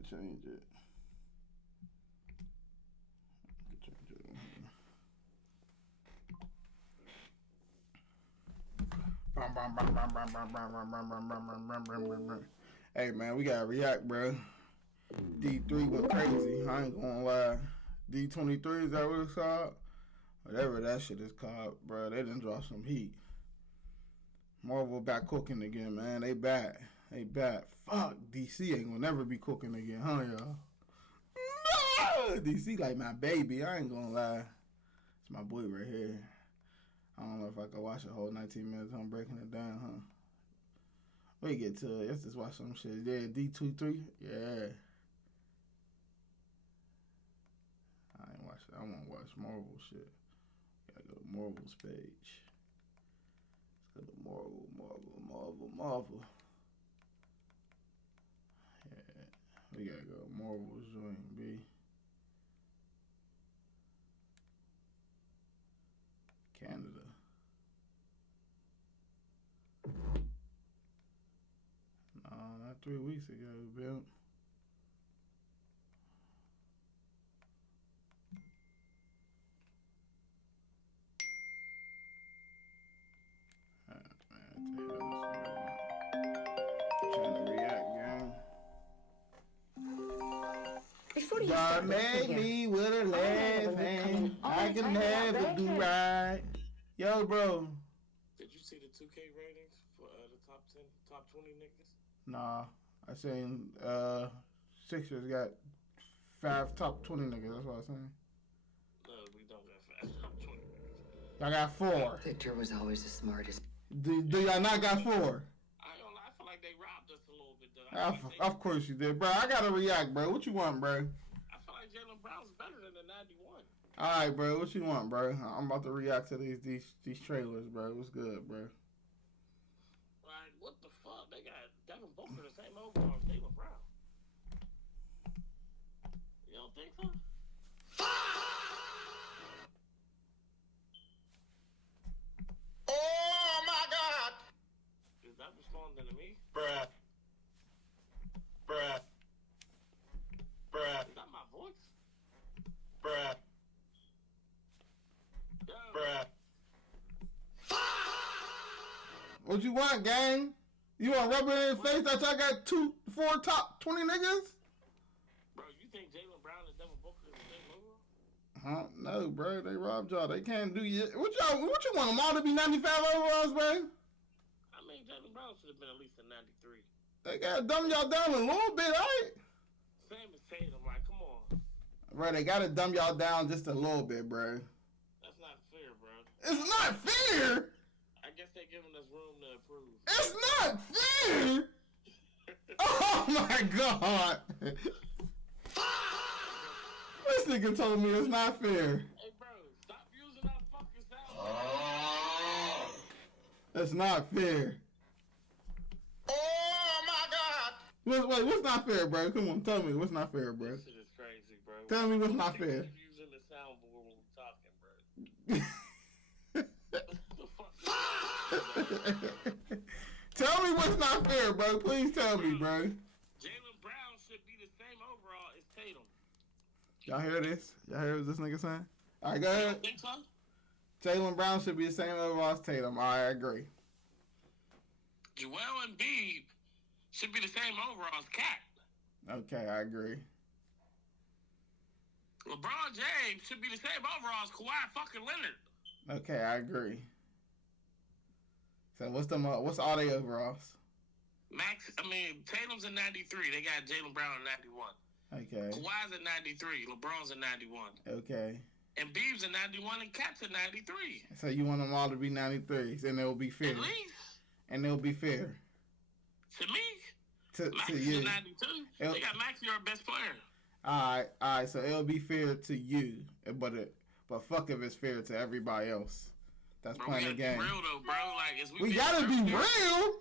to change it. Change it on here. Hey man, we gotta react, bro. D3 went crazy. I ain't gonna lie. D23, is that what it's called? Whatever that shit is called, bro. They done dropped some heat. Marvel back cooking again, man. They back. They back. Fuck, DC ain't gonna never be cooking again, huh, y'all? No! DC like my baby. I ain't gonna lie. It's my boy right here. I don't know if I could watch a whole 19 minutes. I'm breaking it down, huh? We get to it. Let's just watch some shit. Yeah, D23. Yeah. I ain't watch it. I want to watch Marvel shit. Gotta go to Marvel's page. Let's go to Marvel. Yeah. We gotta go to Marvel's joint, B. Canada. No, not 3 weeks ago, Bill. Man, what the hell is trying to react, gang. God made me with a left hand. I can never do right. Yo, bro. Did you see the 2K ratings for the top 10, top 20 niggas? Nah, I seen Sixers got 5 top 20 niggas. That's what I was saying. No, we don't got 5 top 20 niggas. Y'all got 4. Victor was always the smartest. Do y'all not got 4? I don't know. I feel like they robbed us a little bit, though. Of course you did, bro. I gotta react, bro. What you want, bro? I feel like Jaylen Brown's better than the 91. All right, bro. What you want, bro? I'm about to react to these trailers, bro. What's good, bro? Like, what the fuck? They got Devin Booker the same overall as Jaylen Brown. You don't think so? Oh my God! Is that responding to me? Bruh. Is that my voice? Bruh. Yo. Bruh. What you want, gang? You want rub it in his face that y'all got 4 top 20 niggas? Bro, you think Jaylen Brown and Devin Booker is the same overall? Huh? No, bro. They robbed y'all. They can't do you. What you want them all to be 95 overalls, bro? I mean, Jaylen Brown should have been at least a 93. They gotta dumb y'all down a little bit, right? Same as Tatum, like, come on. Bro, they gotta dumb y'all down just a little bit, bro. That's not fair, bro. It's not fair! I guess they're giving us room to improve. It's not fair! Oh my God! This nigga told me it's not fair. Hey, bro, stop using that fucking sound. It's not fair. Oh my God! Wait, what's not fair, bro? Come on, tell me what's not fair, bro. This shit is crazy, bro. Tell me what's not fair. Keep using the soundboard when we're talking, bro. The fuck Tell me what's not fair, bro. Please tell me, bro. Jaylen Brown should be the same overall as Tatum. Y'all hear this? Y'all hear what this nigga saying? All right, go You don't ahead. think so? Jaylen Brown should be the same overall as Tatum. All right, I agree. Joel Embiid should be the same overall as Cat. Okay, I agree. LeBron James should be the same overall as Kawhi fucking Leonard. Okay, I agree. So what's all they overalls? Tatum's a 93. They got Jaylen Brown at 91. Okay. Kawhi's at 93. LeBron's at 91. Okay. And Beeb's at 91 and Cat's at 93. So you want them all to be 93s, and it'll be fair. At least. And it'll be fair. To me. To Maxey's you. at 92. They got Maxey our best player. Alright, so it'll be fair to you, but fuck if it's fair to everybody else that's playing the game. We gotta be real though, bro. Like, we gotta be real.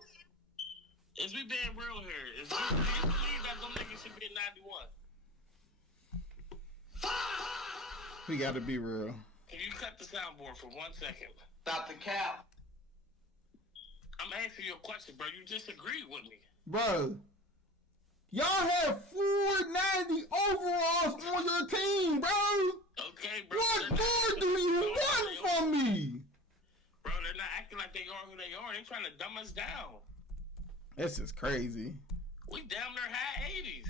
Is we being real here? Is we believe that them niggas should be at 91? We gotta be real. Can you cut the soundboard for 1 second? Stop the cap. I'm asking you a question, bro. You just agreed with me. Bro, Y'all have 490 overalls on your team, bro. Okay, bro. What more do you want from me? Bro, they're not acting like they are who they are. They're trying to dumb us down. This is crazy. We damn near high 80s.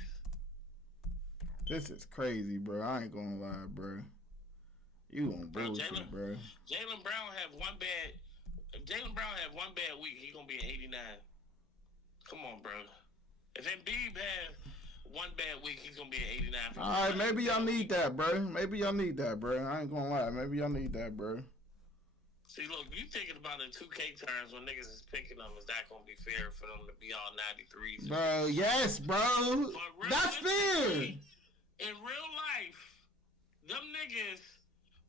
This is crazy, bro. I ain't gonna lie, bro. You on bullshit, bro. Jaylen Brown have one bad. If Jaylen Brown have one bad week, he gonna be an 89. Come on, bro. If Embiid has one bad week, he's gonna be an 89. All right, maybe y'all need that, bro. Maybe y'all need that, bro. I ain't gonna lie. Maybe y'all need that, bro. See, look, you thinking about in 2K terms when niggas is picking them, is that gonna be fair for them to be all 93s? Bro, yes, bro. That's fair. In real life, them niggas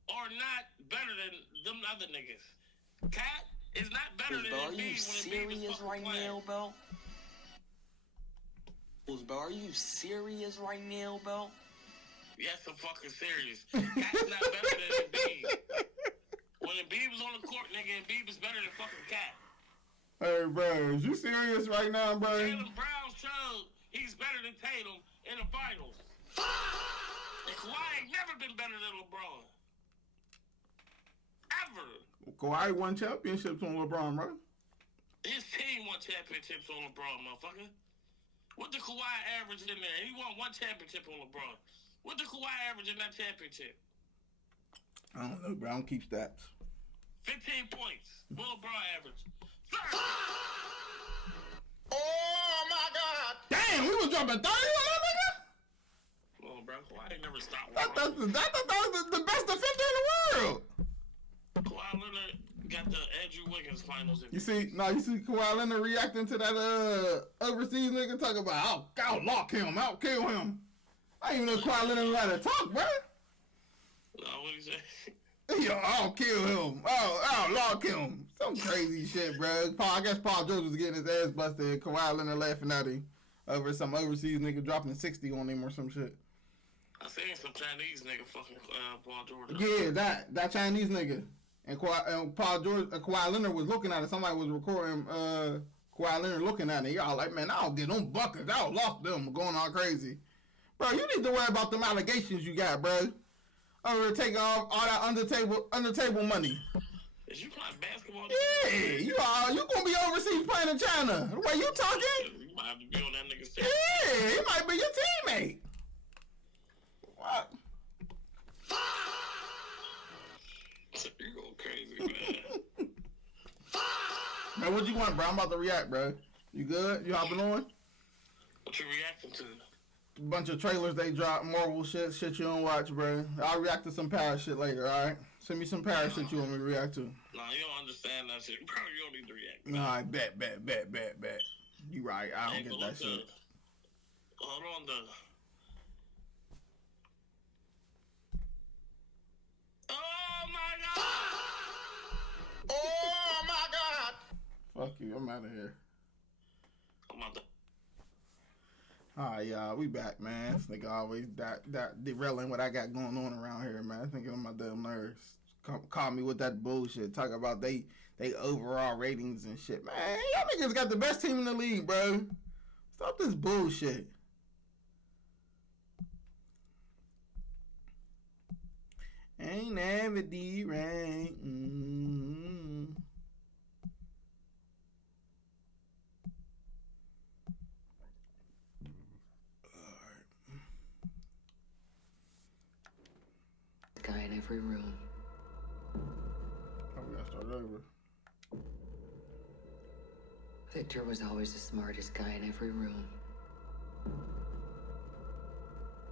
are not better than them other niggas. Cat is not better than Embiid when Embiid is serious right playing. now, bro? Bro, are you serious right now, bro? Yes, I'm fucking serious. Cat's not better than Embiid. When Embiid was on the court, nigga, Embiid was better than fucking Cat. Hey, bro, is you serious right now, bro? Jaylen Brown showed he's better than Tatum in the finals. And Kawhi ain't never been better than LeBron. Ever. Kawhi won championships on LeBron, bro. His team won championships on LeBron, motherfucker. What did Kawhi average in there? He won one championship on LeBron. What did Kawhi average in that championship? I don't know, bro. I don't keep stats. 15 points. What LeBron average? 30. Oh my God! Damn, we was dropping 30 on that nigga? Come on, bro. Kawhi ain't never stopped. That was the best defender in the world. Kawhi Leonard got the Andrew Wiggins finals. You see Kawhi Leonard reacting to that overseas nigga talking about, I'll lock him, I'll kill him. I didn't even know Kawhi Leonard knew how to talk, bro. No, what he say? Yo, I'll kill him. I'll lock him. Some crazy shit, bro. I guess Paul George was getting his ass busted. Kawhi Leonard laughing at him over some overseas nigga dropping 60 on him or some shit. I seen some Chinese nigga fucking Paul George. Yeah, that Chinese nigga. And Kawhi Leonard was looking at it. Somebody was recording Kawhi Leonard looking at it. Y'all like, man, I'll get them buckets. I'll lock them. Going all crazy. Bro, you need to worry about them allegations you got, bro. Over taking off all that under table money. Is you playing basketball? Yeah, you gonna be overseas playing in China. The way you talking? You might have to be on that nigga's team. Yeah, he might be your teammate. What? You go crazy, man. Man, what you want, bro? I'm about to react, bro. You good? You hopping on? What you reacting to? Bunch of trailers they drop, Marvel shit you don't watch, bro. I'll react to some Paris shit later, alright? Send me some Paris shit you want me to react to. Nah, you don't understand that shit, bro. You don't need to react. Nah, I bet. You right, I don't get that shit. Hold on, though. Oh, my God! Oh my God! Fuck you, I'm out of here. I'm out the... Alright, y'all, we back, man. This nigga always that derailing what I got going on around here, man. Thinking on my damn nerves. Call me with that bullshit. Talk about they overall ratings and shit. Man, y'all niggas got the best team in the league, bro. Stop this bullshit. Ain't never D-rank. Guy in every room. Oh, we gotta start over. Victor was always the smartest guy in every room.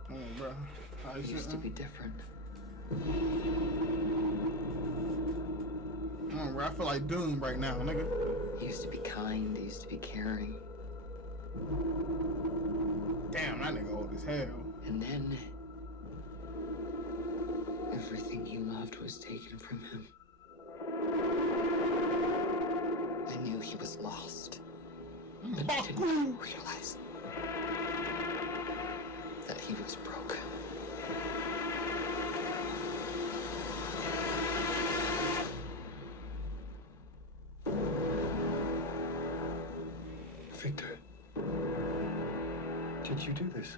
Come on, bro. How you He used to be different. Come on, bro. I feel like Doom right now, nigga. He used to be kind. He used to be caring. Damn, that nigga old as hell. And then everything he loved was taken from him. I knew he was lost. But I didn't realize that he was broken. Victor, do did you do this?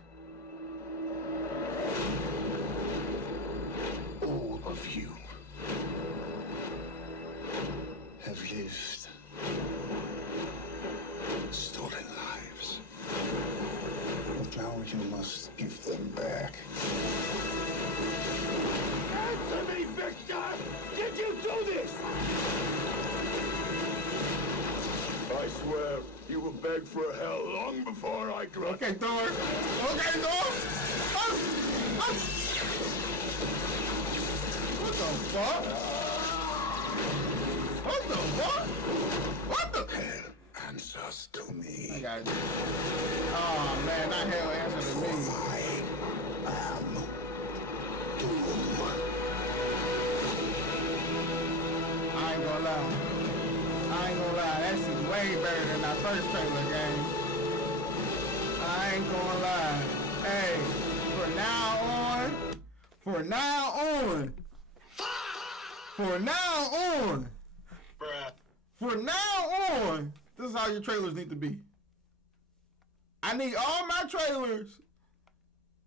All of you have lived stolen lives. But now you must give them back. Answer me, Victor! Did you do this? I swear you will beg for hell long before I grant. Okay, Thor. Okay, Thor. What the fuck? What the fuck? What the? Hell answers to me. I got it. Oh man, not hell answer to me. I am doom. I ain't gonna lie. That shit's way better than that first trailer game. I ain't gonna lie. Hey, from now on, this is how your trailers need to be. I need all my trailers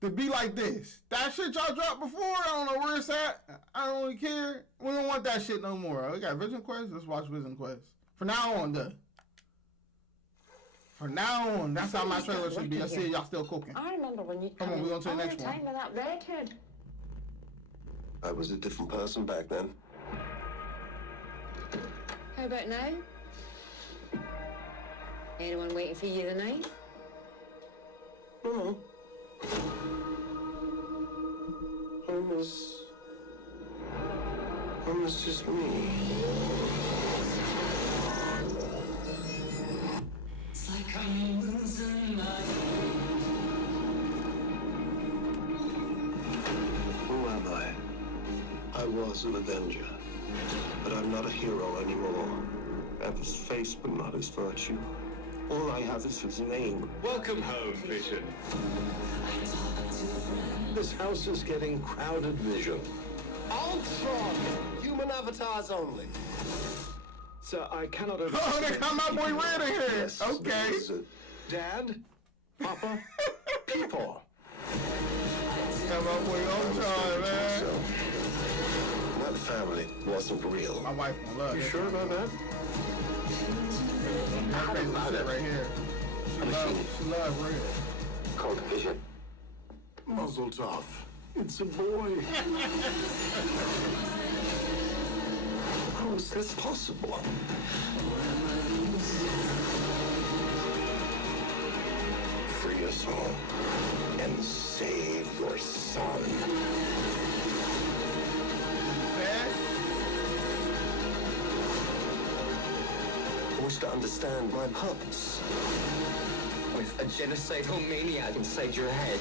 to be like this. That shit y'all dropped before, I don't know where it's at. I don't really care. We don't want that shit no more. We got Vision Quest, let's watch Vision Quest. From now on, though. From now on, that's how my trailer should be. I see y'all still cooking. I remember when you Come on, we on to the next one. time with that redhead. I was a different person back then. How about now? Anyone waiting for you tonight? No. Home was just me. It's like I'm losing my Who am I? I was an Avenger, but I'm not a hero anymore. I have his face, but not his virtue. All I have is his name. Welcome home, Vision. This house is getting crowded, Vision. Ultron! Human avatars only. Sir, I cannot Oh, they got my boy Red in here. Yes, Okay. this is it. Dad? Papa? People. Got my boy Ultron, man. So, that family wasn't real. My wife gonna love You this. sure about that? Her face is shit right here. She loves Red. Called Vision. Muzzle tough. It's a boy. How is this possible? Free us all and save your son. Man, Forced to understand my purpose. With a genocidal maniac inside your head.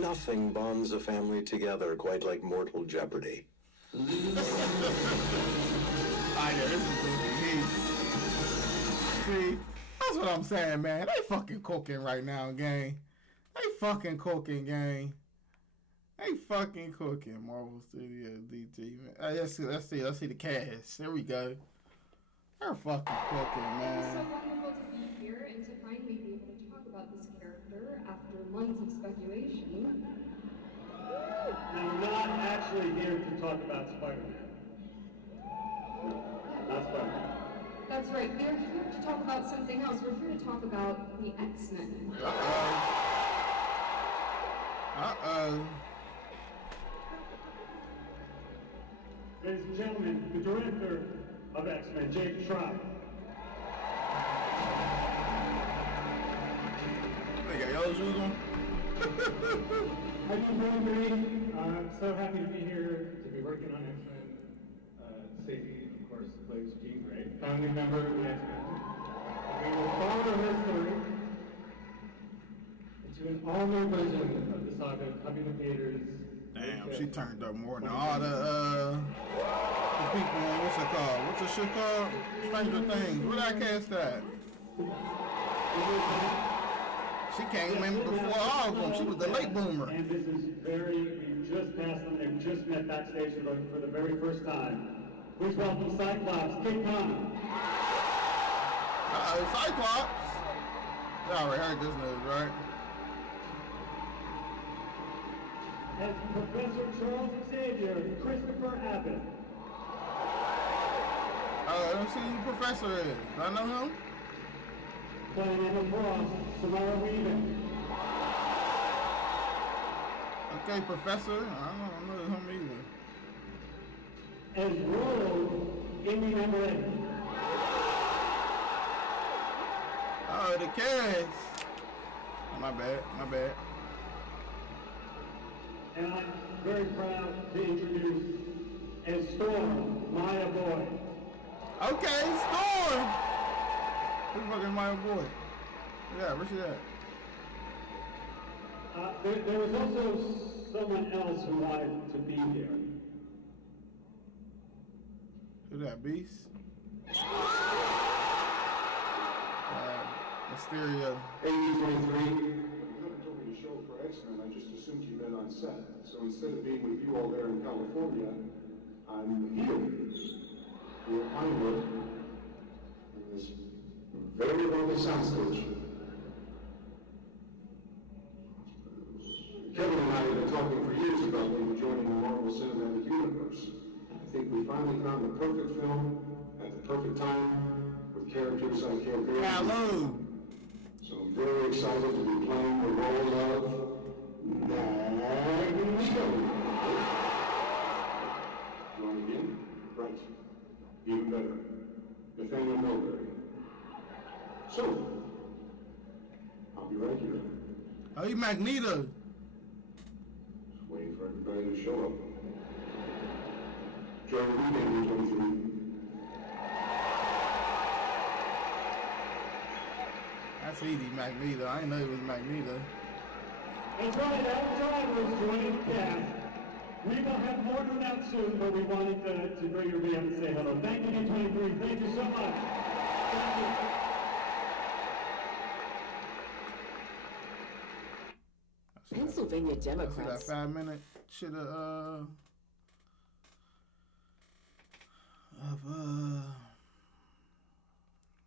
Nothing bonds a family together quite like mortal jeopardy. I know this is gonna be heat. See, that's what I'm saying, man. They fucking cooking right now, gang. They fucking cooking, gang. They fucking cooking. Marvel Studios, DT, man. Let's see the cast. There we go. They're fucking cooking, It's man. so wonderful to be here and to finally be able to talk about this character after months of speculation. I'm not actually here to talk about Spider-Man. Not Spider-Man. That's right, we're here to talk about something else. We're here to talk about the X-Men. Ladies and gentlemen, the director of X-Men, d23. They got yellow shoes on? How you doing, Green? I'm so happy to be here to be working on X-Men. Sadie, of course, plays Jean Grey, founding member of the X-Men. We will follow her story into an all-new version of the saga, copying the theaters. Damn, she turned up more than all the people on, what's it called? What's the shit called? Stranger Things. Where that cast at? She came in before all of them. She was the late boomer. And this is we've just passed them, they've just met backstage for the very first time. Please welcome Cyclops, Kid Khan. Cyclops. Y'all already heard this news, right? As Professor Charles Xavier, Christopher Abbott. Let's see who the professor is. Do I know him? Playing Emma Frost, Samara Weaving. Okay, Professor. I don't know him either. As Rogue, Indy number 8. Oh, the cast. My bad. And I'm very proud to introduce as Storm, Maya Boy. Okay, Storm. Who's fucking Maya Boy? Yeah, where's she at? There was also someone else who wanted to be here. Who's that, Beast? Mysterio. Hey, D23. You haven't told me to show for X-Men. I just assumed you met on set. So instead of being with you all there in California, I'm here. We're at Pinewood. In this very lovely soundstage. Kevin and I have been talking for years about when we're joining the Marvel Cinematic Universe. I think we finally found the perfect film at the perfect time with characters I care very much. So I'm very excited to be playing the role of Magneto. Wrong again? Right. Even better. Nathaniel Mulberry. So, I'll be right here. Oh, you Magneto. Just waiting for everybody to show up. Join me, d23. That's easy, Magneto. I didn't know he was Magneto. That's right, Adam Driver is joining the cast. We will have more to announce soon, but we wanted to bring her in and say hello. Thank you, D23. Thank you so much. Thank you. Pennsylvania Democrats. That 5-minute shit of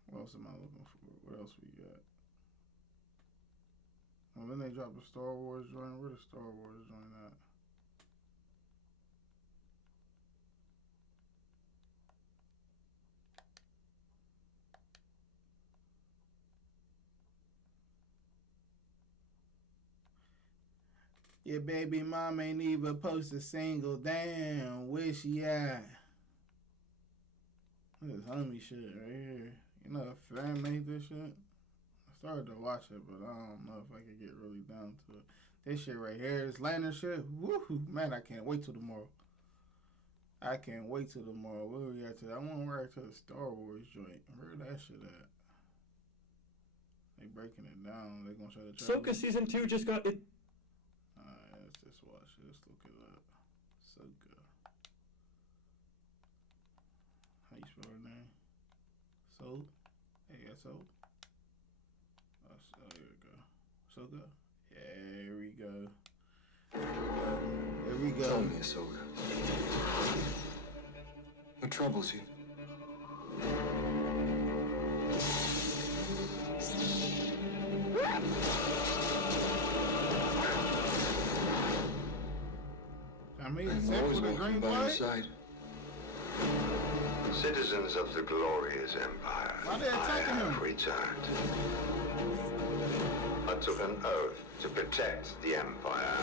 what else am I looking for? What else we got? Well, then they dropped a Star Wars joint. Where the Star Wars joint at? Your baby mom ain't even post a single. Damn, where she at? This homie shit right here. You know, if fan made this shit, I started to watch it, but I don't know if I could get really down to it. This shit right here, this lantern shit, woohoo, man, I can't wait till tomorrow. I can't wait till tomorrow. Where we at today? I want to react to the Star Wars joint. Where that shit at? They breaking it down. They gonna show the trailer. Ahsoka season 2 just got it. Let's just watch it. Let's look it up. Ahsoka. How you spell her name? Soul? Hey, that's Soul. Oh, here we go. Ahsoka? Yeah, here we go. Here we go. Tell me, Ahsoka. What troubles you? I'm always walking by your side. Citizens of the glorious empire, Why they attacking I have him? returned. I took an oath to protect the empire.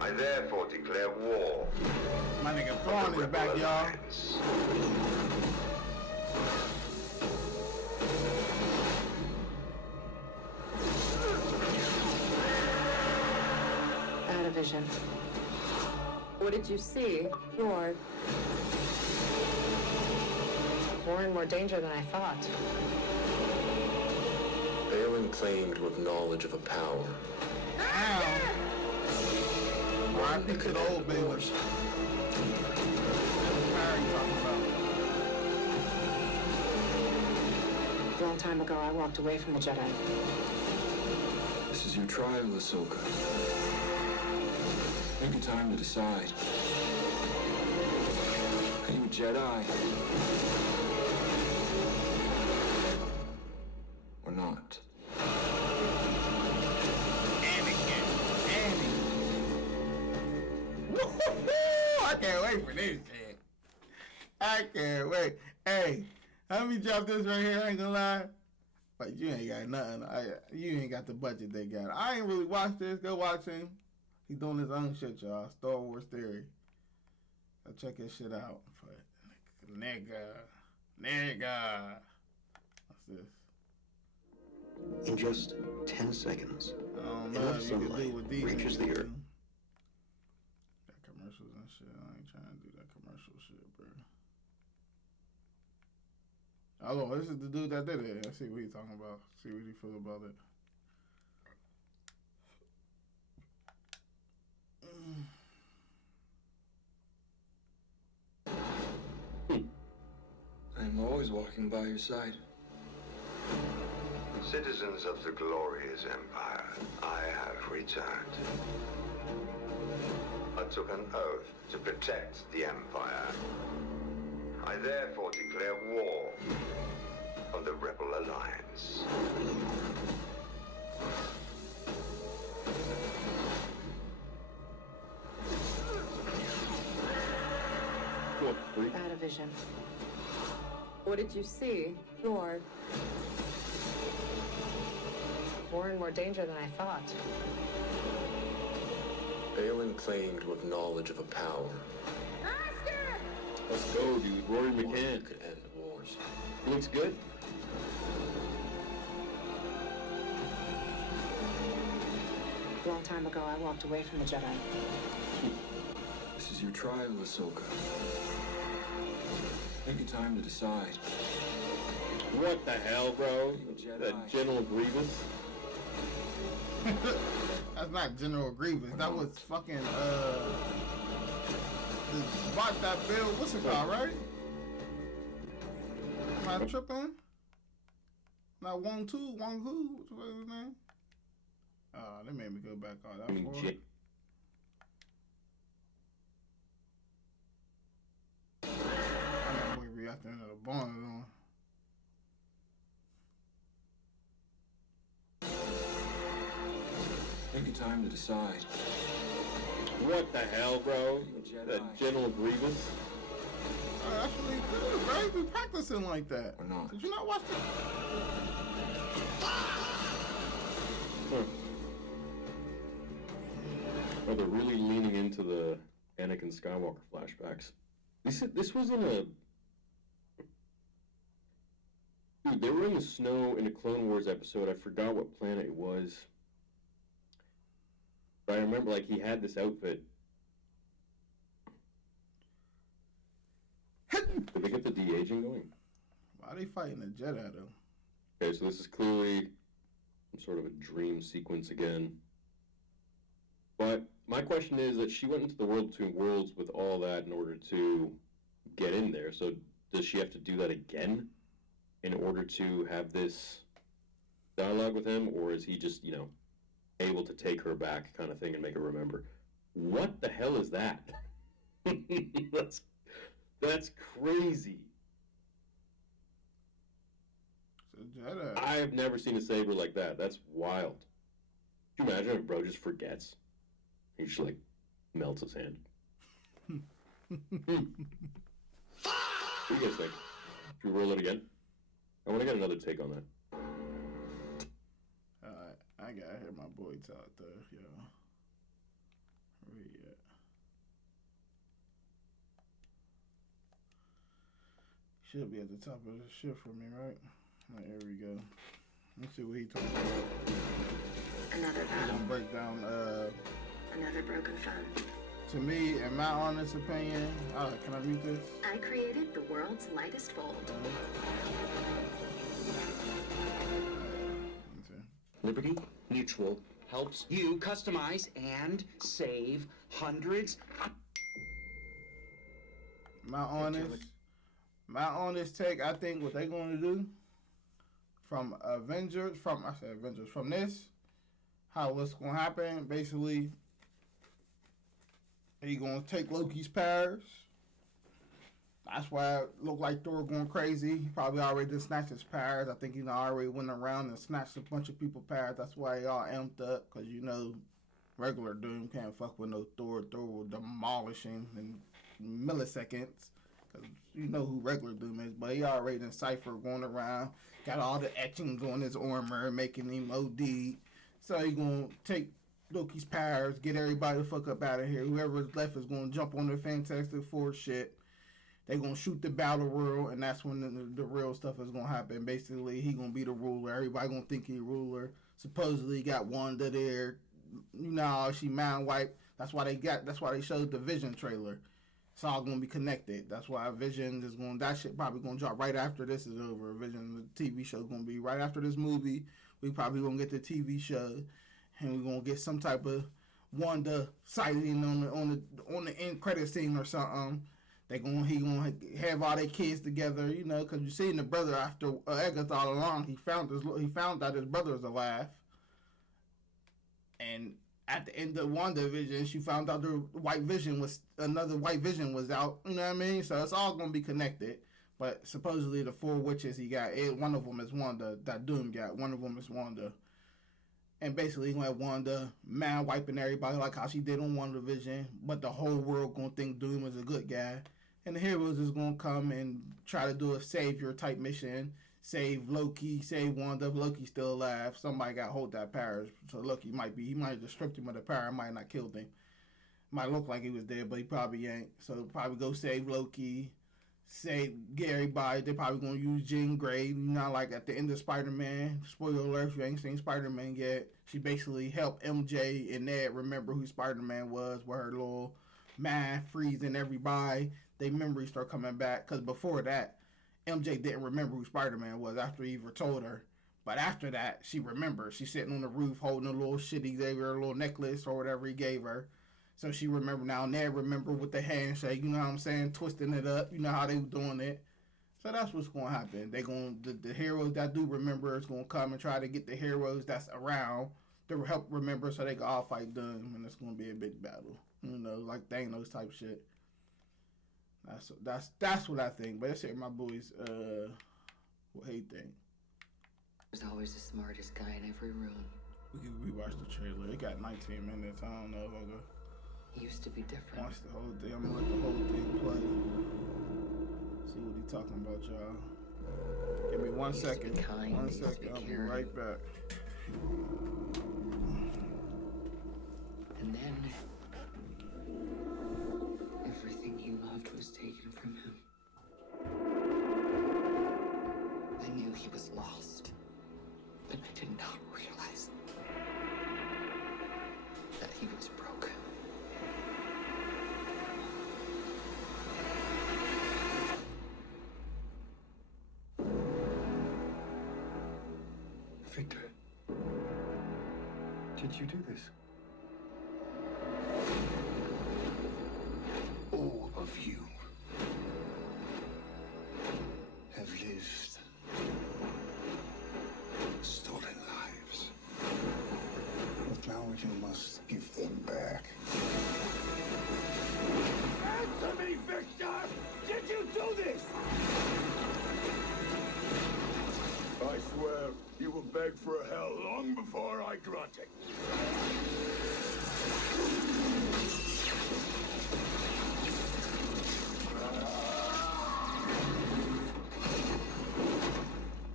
I therefore declare war. My nigga Thrawn is back, y'all. Out of vision. What did you see? Lord. More and more danger than I thought. Balin claimed to have knowledge of a power. I think to the old Balin. What power you talking about? A long time ago, I walked away from the Jedi. This is your trial, Ahsoka. Take your time to decide. Are you a Jedi? wait for this shit. I can't wait. Hey, let me drop this right here. I ain't gonna lie. But you ain't got nothing. You ain't got the budget they got. I ain't really watched this. Go watch him. He doing his own shit, y'all. Star Wars Theory. Go check his shit out. But nigga. What's this? In just 10 seconds, I don't know enough if you can do sunlight what these reaches the niggas earth. do. Got commercials and shit. I ain't trying to do that commercial shit, bro. Oh, this is the dude that did it. Let's see what he's talking about. See what he feel about it. I'm always walking by your side. Citizens of the glorious empire, I have returned. I took an oath to protect the empire. I therefore declare war on the Rebel Alliance. Bad a vision. What did you see? You're more in more danger than I thought. Balin claimed to have knowledge of a power. Master! Let's go, dude. Rory McCann could end the wars. He looks good. A long time ago, I walked away from the Jedi. This is your trial, Ahsoka. Maybe time to decide. What the hell, bro? That General Grievous? That's not General Grievous. That was fucking bought that bill. What's it called, right? Am I tripping? Not Wong Hu? What's his name? Oh, they made me go back on that for it. I'm not reacting to the bond on. Maybe time to decide. What the hell, bro? That General Grievous? That's really good, bro. You be practicing like that. Or not. Did you not watch that? Oh, they're really leaning into the Anakin Skywalker flashbacks. This wasn't a... Dude, they were in the snow in a Clone Wars episode. I forgot what planet it was. But I remember, like, he had this outfit. Did they get the de-aging going? Why are they fighting the Jedi, though? Okay, so this is clearly some sort of a dream sequence again. But my question is that she went into the world between worlds with all that in order to get in there. So does she have to do that again in order to have this dialogue with him? Or is he just, able to take her back kind of thing and make her remember? What the hell is that? That's crazy. It's a Jedi. I've never seen a saber like that. That's wild. Can you imagine if bro just forgets? He just melts his hand. What do you guys think? Should we roll it again? I want to get another take on that. Alright, I gotta hear my boy talk though, yo. Where he at? Should be at the top of the shit for me, right? Alright, here we go. Let's see what he talking about. Another We're battle. gonna break down, Another broken phone. to me, in my honest opinion, can I read this? I created the world's lightest fold. Liberty Mutual helps you customize and save hundreds. My honest take, I think what they're going to do from this, how what's going to happen, basically, he going to take Loki's powers. That's why it looked like Thor going crazy. He probably already just snatched his powers. I think he already went around and snatched a bunch of people's powers. That's why he all amped up, because regular Doom can't fuck with no Thor. Thor will demolish him and milliseconds. Cause you know who regular Doom is, but he already in Cypher going around, got all the etchings on his armor, making him OD. So he gonna take Loki's powers, get everybody the fuck up out of here. Whoever's left is gonna jump on the Fantastic Four shit. They gonna shoot the battle royal, and that's when the real stuff is gonna happen. Basically, he gonna be the ruler. Everybody gonna think he ruler. Supposedly, he got Wanda there. You know, she mind wiped. That's why they showed the Vision trailer. It's all gonna be connected. That's why Vision is going. That shit probably gonna drop right after this is over. Vision, the TV show, gonna be right after this movie. We probably gonna get the TV show, and we're gonna get some type of Wanda sighting on the end credit scene or something. He gonna have all their kids together, you know, because you seen the brother after Agatha all along. He found out his brother was alive, and at the end of WandaVision, she found out another White Vision was out. You know what I mean? So it's all gonna be connected. But supposedly the 4 witches he got, one of them is Wanda. That Doom got, one of them is Wanda. And basically, he gonna have Wanda man wiping everybody like how she did on WandaVision, but the whole world gonna think Doom is a good guy. And the heroes is gonna come and try to do a savior type mission, save Loki, save Wanda. If Loki's still alive, somebody got hold that power. So Loki he might have just stripped him of the power, might not killed him. Might look like he was dead, but he probably ain't. So probably go save Loki, get everybody. They probably gonna use Jean Grey. You know, like at the end of Spider-Man. Spoiler alert, if you ain't seen Spider-Man yet. She basically helped MJ and Ned remember who Spider-Man was with her little mind freezing everybody. Their memories start coming back. Because before that, MJ didn't remember who Spider-Man was after Eva told her. But after that, she remembers. She's sitting on the roof holding a little shit he gave her, a little necklace or whatever he gave her. So she remember now. Ned remember with the handshake, you know what I'm saying, twisting it up. You know how they were doing it. So that's what's going to happen. The heroes that do remember is going to come and try to get the heroes that's around to help remember so they can all fight Doom, and it's going to be a big battle. You know, like Thanos type shit. That's what I think. But let's hear my boys. What he think? There's always the smartest guy in every room. We can rewatch the trailer. It got 19 minutes. I don't know if I'll go. He used to be different. Watch the whole thing. I'm gonna let the whole thing play. See what he talking about, y'all. Give me 1 second. 1 second. I'll be right back. And then everything he loved was taken from him. I knew he was lost, but I did not realize that he was broken. Victor, did you do this? All of you have lived stolen lives. But now you must give them back. Answer me, Victor! Did you do this? I swear, you will beg for a hell long before I grant it.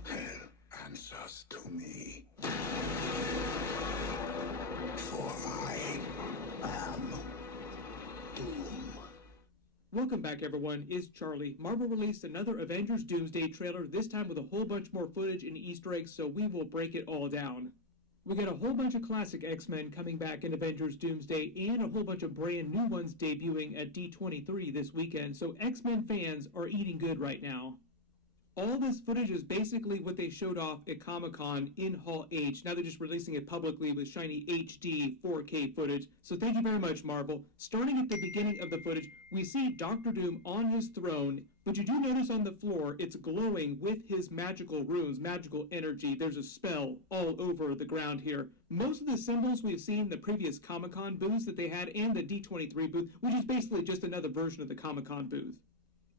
Hell answers to me. For I am Doom. Welcome back, everyone. It's Charlie. Marvel released another Avengers Doomsday trailer, this time with a whole bunch more footage and Easter eggs, so we will break it all down. We got a whole bunch of classic X-Men coming back in Avengers Doomsday, and a whole bunch of brand new ones debuting at D23 this weekend, so X-Men fans are eating good right now. All this footage is basically what they showed off at Comic-Con in Hall H. Now they're just releasing it publicly with shiny HD 4K footage. So thank you very much, Marvel. Starting at the beginning of the footage, we see Doctor Doom on his throne, but you do notice on the floor it's glowing with his magical runes, magical energy. There's a spell all over the ground here. Most of the symbols we've seen in the previous Comic-Con booths that they had and the D23 booth, which is basically just another version of the Comic-Con booth.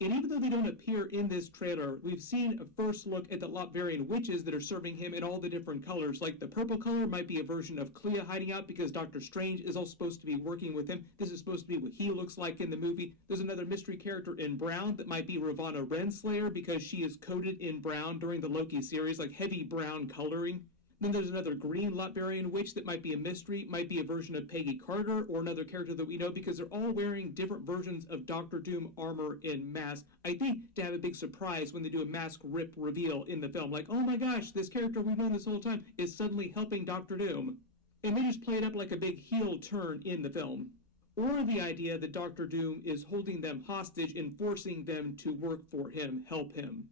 And even though they don't appear in this trailer, we've seen a first look at the Lotvarian witches that are serving him in all the different colors. Like the purple color might be a version of Clea hiding out because Doctor Strange is also supposed to be working with him. This is supposed to be what he looks like in the movie. There's another mystery character in brown that might be Ravonna Renslayer because she is coated in brown during the Loki series, like heavy brown coloring. Then there's another green Lotvarian witch that might be a mystery, might be a version of Peggy Carter or another character that we know because they're all wearing different versions of Doctor Doom armor and masks. I think to have a big surprise when they do a mask rip reveal in the film. Like, oh my gosh, this character we've known this whole time is suddenly helping Doctor Doom. And they just play it up like a big heel turn in the film. Or the idea that Doctor Doom is holding them hostage and forcing them to work for him, help him.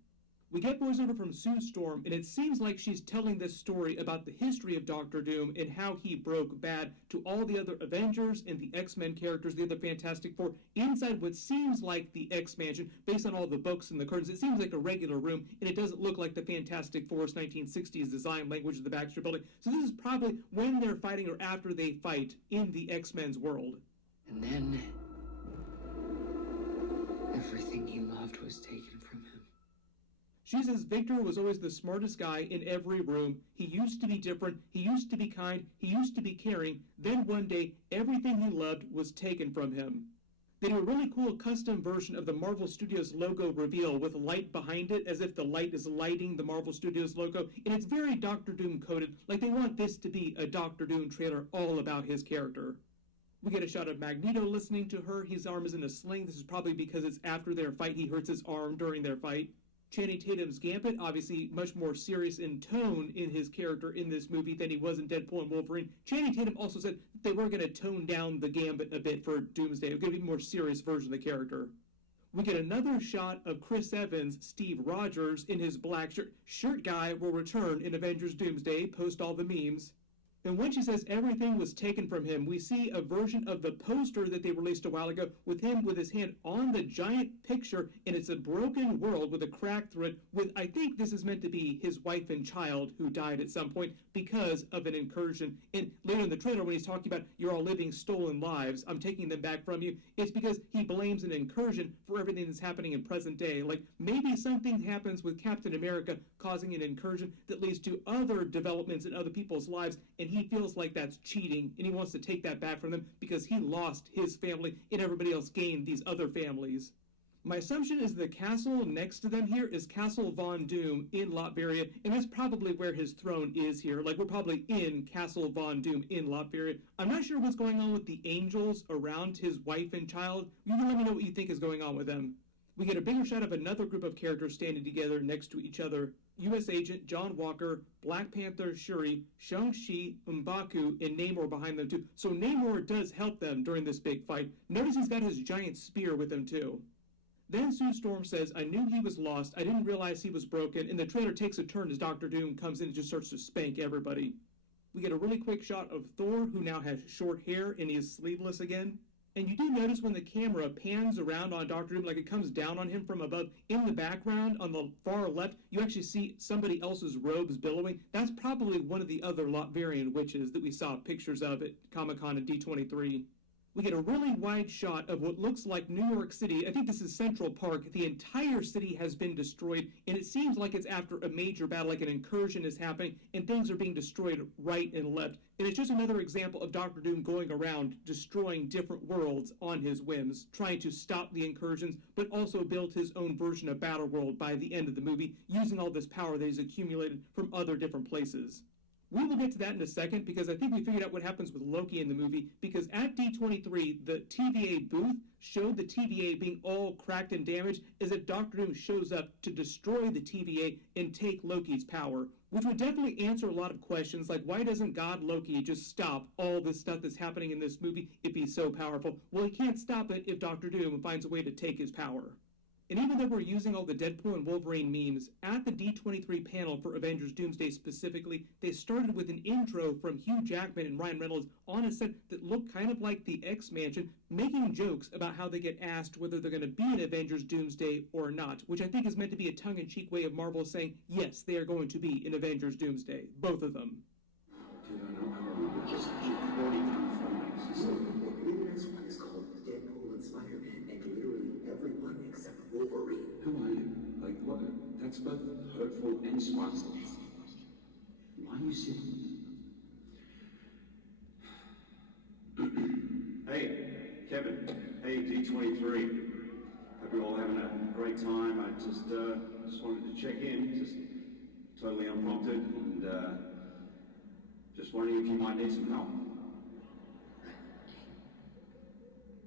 We get voiceover from Sue Storm, and it seems like she's telling this story about the history of Doctor Doom and how he broke bad to all the other Avengers and the X-Men characters, the other Fantastic Four, inside what seems like the X-Mansion, based on all the books and the curtains. It seems like a regular room, and it doesn't look like the Fantastic Four's 1960s design language of the Baxter Building. So this is probably when they're fighting or after they fight in the X-Men's world. And then everything he loved was taken from him. She says Victor was always the smartest guy in every room. He used to be different. He used to be kind. He used to be caring. Then one day, everything he loved was taken from him. They do a really cool custom version of the Marvel Studios logo reveal with light behind it, as if the light is lighting the Marvel Studios logo. And it's very Doctor Doom coded, like they want this to be a Doctor Doom trailer all about his character. We get a shot of Magneto listening to her. His arm is in a sling. This is probably because it's after their fight. He hurts his arm during their fight. Channing Tatum's Gambit, obviously much more serious in tone in his character in this movie than he was in Deadpool and Wolverine. Channing Tatum also said that they were going to tone down the Gambit a bit for Doomsday. It was going to be a more serious version of the character. We get another shot of Chris Evans, Steve Rogers, in his black shirt. Shirt guy will return in Avengers Doomsday, post all the memes. And when she says everything was taken from him, we see a version of the poster that they released a while ago with him with his hand on the giant picture, and it's a broken world with a crack through it with, I think this is meant to be his wife and child who died at some point because of an incursion. And later in the trailer when he's talking about, you're all living stolen lives, I'm taking them back from you, it's because he blames an incursion for everything that's happening in present day. Like maybe something happens with Captain America causing an incursion that leads to other developments in other people's lives, and he feels like that's cheating, and he wants to take that back from them because he lost his family and everybody else gained these other families. My assumption is the castle next to them here is Castle Von Doom in Latveria, and that's probably where his throne is here. Like, we're probably in Castle Von Doom in Latveria. I'm not sure what's going on with the angels around his wife and child. You can let me know what you think is going on with them. We get a bigger shot of another group of characters standing together next to each other. U.S. Agent John Walker, Black Panther Shuri, Shang-Chi, M'Baku, and Namor behind them too. So Namor does help them during this big fight. Notice he's got his giant spear with him too. Then Sue Storm says, I knew he was lost, I didn't realize he was broken, and the trailer takes a turn as Doctor Doom comes in and just starts to spank everybody. We get a really quick shot of Thor, who now has short hair and he is sleeveless again. And you do notice when the camera pans around on Doctor Doom, like it comes down on him from above, in the background on the far left, you actually see somebody else's robes billowing. That's probably one of the other Lotvarian witches that we saw pictures of at Comic-Con and D23. We get a really wide shot of what looks like New York City. I think this is Central Park. The entire city has been destroyed, and it seems like it's after a major battle, like an incursion is happening, and things are being destroyed right and left. And it's just another example of Doctor Doom going around destroying different worlds on his whims, trying to stop the incursions, but also build his own version of Battleworld by the end of the movie, using all this power that he's accumulated from other different places. We will get to that in a second because I think we figured out what happens with Loki in the movie, because at D23, the TVA booth showed the TVA being all cracked and damaged as if Doctor Doom shows up to destroy the TVA and take Loki's power, which would definitely answer a lot of questions like why doesn't God Loki just stop all this stuff that's happening in this movie if he's so powerful? Well, he can't stop it if Doctor Doom finds a way to take his power. And even though we're using all the Deadpool and Wolverine memes, at the D23 panel for Avengers Doomsday specifically, they started with an intro from Hugh Jackman and Ryan Reynolds on a set that looked kind of like the X-Mansion, making jokes about how they get asked whether they're going to be in Avengers Doomsday or not, which I think is meant to be a tongue-in-cheek way of Marvel saying, yes, they are going to be in Avengers Doomsday, both of them. This one is called Deadpool and Spider-Man, and literally everyone except Wolverine That's both hurtful and spiteful. Why are you sitting? Hey, Kevin. Hey, D23. Hope you're all having a great time. I just wanted to check in, just totally unprompted, and just wondering if you might need some help.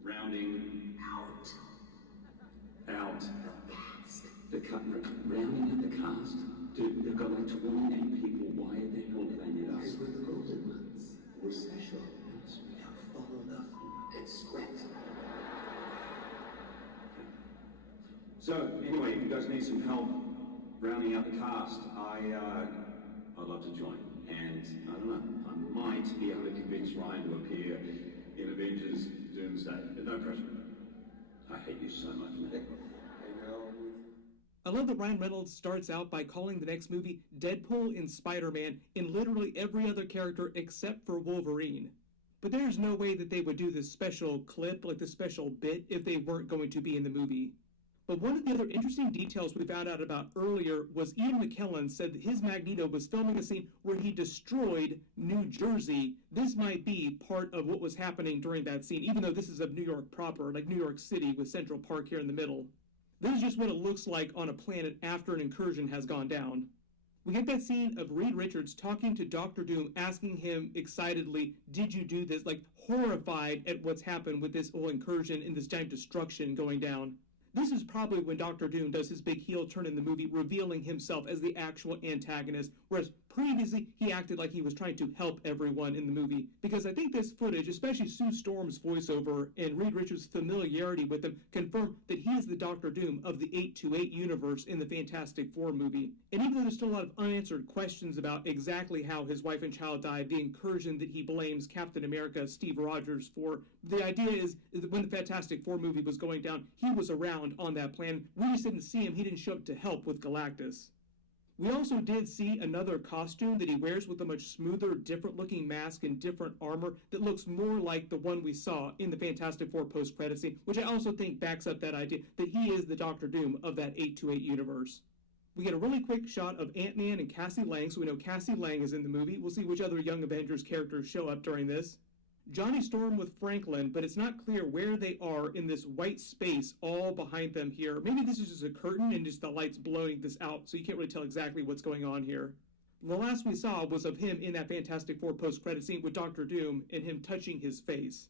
Rounding out. Rounding at the cast? Dude, they've got like 29 people. Why the hell do they need us? Because we're the golden ones. We're special. Now follow the script. So, anyway, if you guys need some help rounding out the cast, I'd love to join. And, I don't know, I might be able to convince Ryan to appear in Avengers Doomsday, but no pressure. I hate you so much, man. I know. I love that Ryan Reynolds starts out by calling the next movie Deadpool and Spider-Man in literally every other character except for Wolverine. But there's no way that they would do this special clip, like this special bit, if they weren't going to be in the movie. But one of the other interesting details we found out about earlier was Ian McKellen said that his Magneto was filming a scene where he destroyed New Jersey. This might be part of what was happening during that scene, even though this is of New York proper, like New York City with Central Park here in the middle. This is just what it looks like on a planet after an incursion has gone down. We get that scene of Reed Richards talking to Dr. Doom, asking him excitedly, did you do this? Like horrified at what's happened with this whole incursion and this giant destruction going down. This is probably when Dr. Doom does his big heel turn in the movie, revealing himself as the actual antagonist, whereas previously he acted like he was trying to help everyone in the movie. Because I think this footage, especially Sue Storm's voiceover and Reed Richards' familiarity with him, confirm that he is the Dr. Doom of the 828 universe in the Fantastic Four movie. And even though there's still a lot of unanswered questions about exactly how his wife and child died, the incursion that he blames Captain America, Steve Rogers, for, the idea is that when the Fantastic Four movie was going down, he was around on that plan. We just didn't see him. He didn't show up to help with Galactus. We also did see another costume that he wears with a much smoother, different looking mask and different armor that looks more like the one we saw in the Fantastic Four post-credit scene, which I also think backs up that idea that he is the Doctor Doom of that 828 universe. We get a really quick shot of Ant-Man and Cassie Lang, so we know Cassie Lang is in the movie. We'll see which other Young Avengers characters show up during this. Johnny Storm with Franklin, but it's not clear where they are in this white space all behind them here. Maybe this is just a curtain and just the lights blowing this out, so you can't really tell exactly what's going on here. The last we saw was of him in that Fantastic Four post-credit scene with Dr. Doom and him touching his face.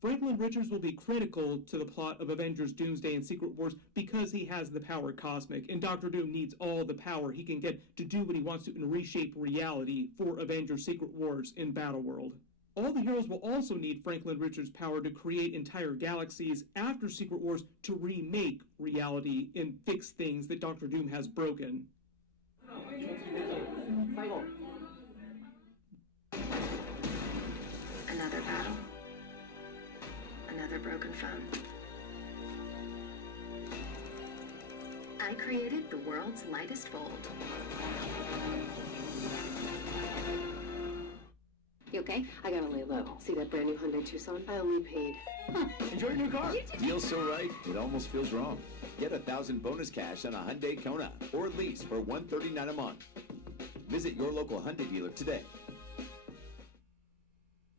Franklin Richards will be critical to the plot of Avengers Doomsday and Secret Wars because he has the power cosmic, and Dr. Doom needs all the power he can get to do what he wants to and reshape reality for Avengers Secret Wars in Battleworld. All the heroes will also need Franklin Richards' power to create entire galaxies after Secret Wars to remake reality and fix things that Dr. Doom has broken. Another battle. Another broken phone. I created the world's lightest fold. You okay? I gotta lay low. See that brand new Hyundai Tucson? I only paid. Enjoy your new car. Deal's so right, it almost feels wrong. Get 1,000 bonus cash on a Hyundai Kona or lease for $139 a month. Visit your local Hyundai dealer today.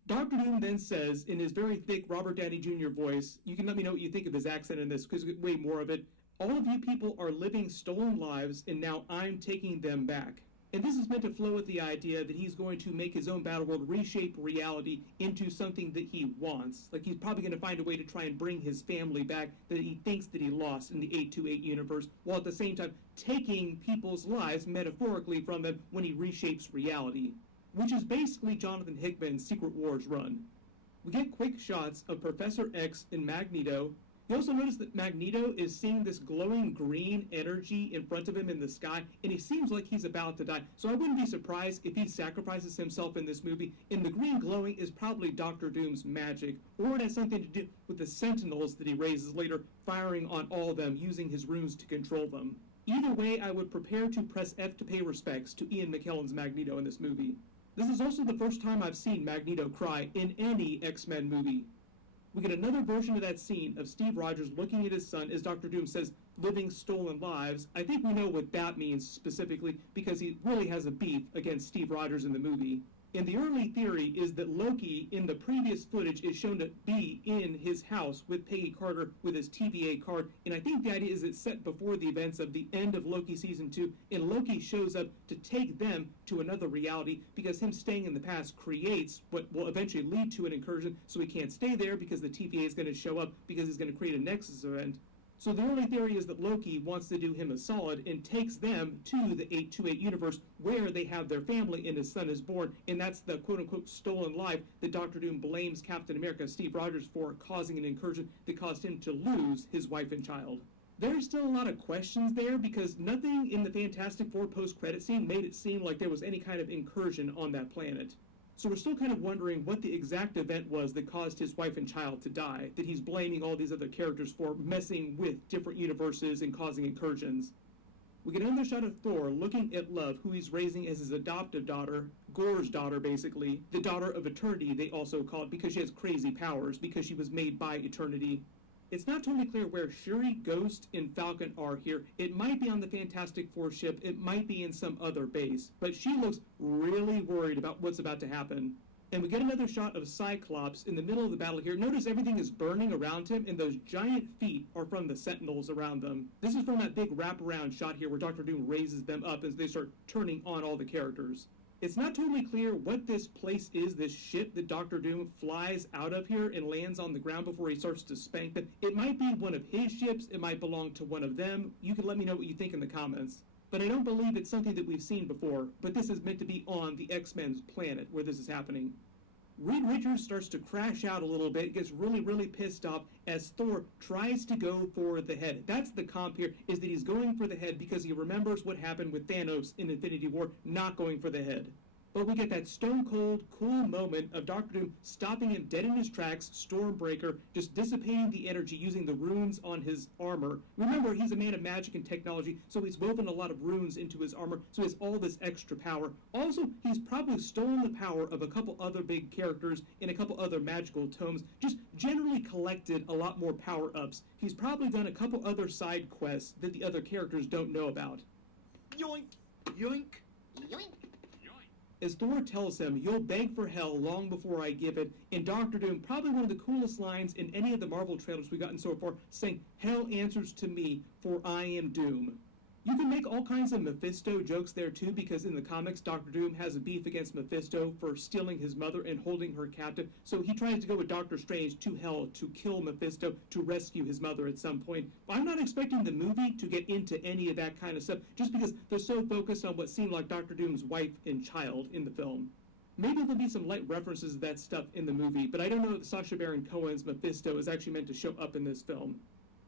Dr. Doom then says, in his very thick Robert Downey Jr. voice, you can let me know what you think of his accent in this, because we get way more of it. All of you people are living stolen lives, and now I'm taking them back. And this is meant to flow with the idea that he's going to make his own Battleworld, reshape reality into something that he wants. Like, he's probably going to find a way to try and bring his family back that he thinks that he lost in the 828 universe, while at the same time taking people's lives metaphorically from them when he reshapes reality. Which is basically Jonathan Hickman's Secret Wars run. We get quick shots of Professor X and Magneto. You also notice that Magneto is seeing this glowing green energy in front of him in the sky, and he seems like he's about to die. So I wouldn't be surprised if he sacrifices himself in this movie, and the green glowing is probably Dr. Doom's magic, or it has something to do with the Sentinels that he raises later, firing on all of them, using his runes to control them. Either way, I would prepare to press F to pay respects to Ian McKellen's Magneto in this movie. This is also the first time I've seen Magneto cry in any X-Men movie. We get another version of that scene of Steve Rogers looking at his son as Dr. Doom says, living stolen lives. I think we know what that means specifically because he really has a beef against Steve Rogers in the movie. And the early theory is that Loki in the previous footage is shown to be in his house with Peggy Carter with his TVA card, and I think the idea is it's set before the events of the end of Loki Season 2, and Loki shows up to take them to another reality because him staying in the past creates what will eventually lead to an incursion, so he can't stay there because the TVA is going to show up because he's going to create a Nexus event. So the early theory is that Loki wants to do him a solid and takes them to the 828 universe where they have their family and his son is born, and that's the quote-unquote stolen life that Doctor Doom blames Captain America, Steve Rogers, for causing an incursion that caused him to lose his wife and child. There's still a lot of questions there because nothing in the Fantastic Four post-credit scene made it seem like there was any kind of incursion on that planet. So we're still kind of wondering what the exact event was that caused his wife and child to die, that he's blaming all these other characters for messing with different universes and causing incursions. We get another shot of Thor looking at Love, who he's raising as his adoptive daughter, Gorr's daughter basically, the daughter of Eternity they also call it because she has crazy powers, because she was made by Eternity. It's not totally clear where Shuri, Ghost, and Falcon are here. It might be on the Fantastic Four ship, it might be in some other base, but she looks really worried about what's about to happen. And we get another shot of Cyclops in the middle of the battle here. Notice everything is burning around him, and those giant feet are from the Sentinels around them. This is from that big wraparound shot here where Doctor Doom raises them up as they start turning on all the characters. It's not totally clear what this place is, this ship that Doctor Doom flies out of here and lands on the ground before he starts to spank them. It might be one of his ships, it might belong to one of them. You can let me know what you think in the comments. But I don't believe it's something that we've seen before, but this is meant to be on the X-Men's planet where this is happening. Reed Richards starts to crash out a little bit, gets really pissed off as Thor tries to go for the head. That's the comp here, is that he's going for the head because he remembers what happened with Thanos in Infinity War, not going for the head. But we get that stone-cold, cool moment of Doctor Doom stopping him dead in his tracks, Stormbreaker, just dissipating the energy using the runes on his armor. Remember, he's a man of magic and technology, so he's woven a lot of runes into his armor, so he has all this extra power. Also, he's probably stolen the power of a couple other big characters in a couple other magical tomes, just generally collected a lot more power-ups. He's probably done a couple other side quests that the other characters don't know about. Yoink! Yoink! Yoink! As Thor tells him, "You'll beg for hell long before I give it," and Doctor Doom, probably one of the coolest lines in any of the Marvel trailers we've gotten so far, saying, "Hell answers to me, for I am Doom." You can make all kinds of Mephisto jokes there too, because in the comics, Doctor Doom has a beef against Mephisto for stealing his mother and holding her captive, so he tries to go with Doctor Strange to hell to kill Mephisto to rescue his mother at some point. I'm not expecting the movie to get into any of that kind of stuff, just because they're so focused on what seemed like Doctor Doom's wife and child in the film. Maybe there'll be some light references to that stuff in the movie, but I don't know if Sacha Baron Cohen's Mephisto is actually meant to show up in this film.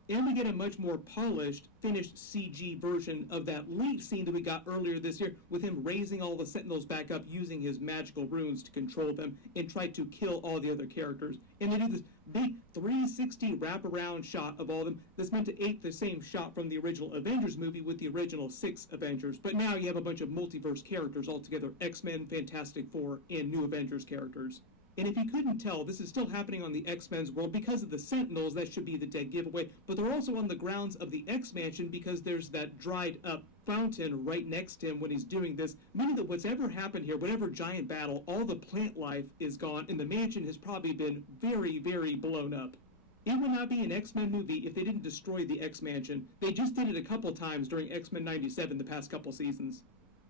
And we get a much more polished, finished CG version of that leak scene that we got earlier this year with him raising all the Sentinels back up using his magical runes to control them and try to kill all the other characters. And they do this big 360 wraparound shot of all of them that's meant to ape the same shot from the original Avengers movie with the original 6 Avengers. But now you have a bunch of multiverse characters all together, X-Men, Fantastic Four, and New Avengers characters. And if you couldn't tell, this is still happening on the X-Men's world because of the Sentinels. That should be the dead giveaway. But they're also on the grounds of the X-Mansion because there's that dried up fountain right next to him when he's doing this, meaning that what's ever happened here, whatever giant battle, all the plant life is gone, and the mansion has probably been very blown up. It would not be an X-Men movie if they didn't destroy the X-Mansion. They just did it a couple times during X-Men 97 the past couple seasons.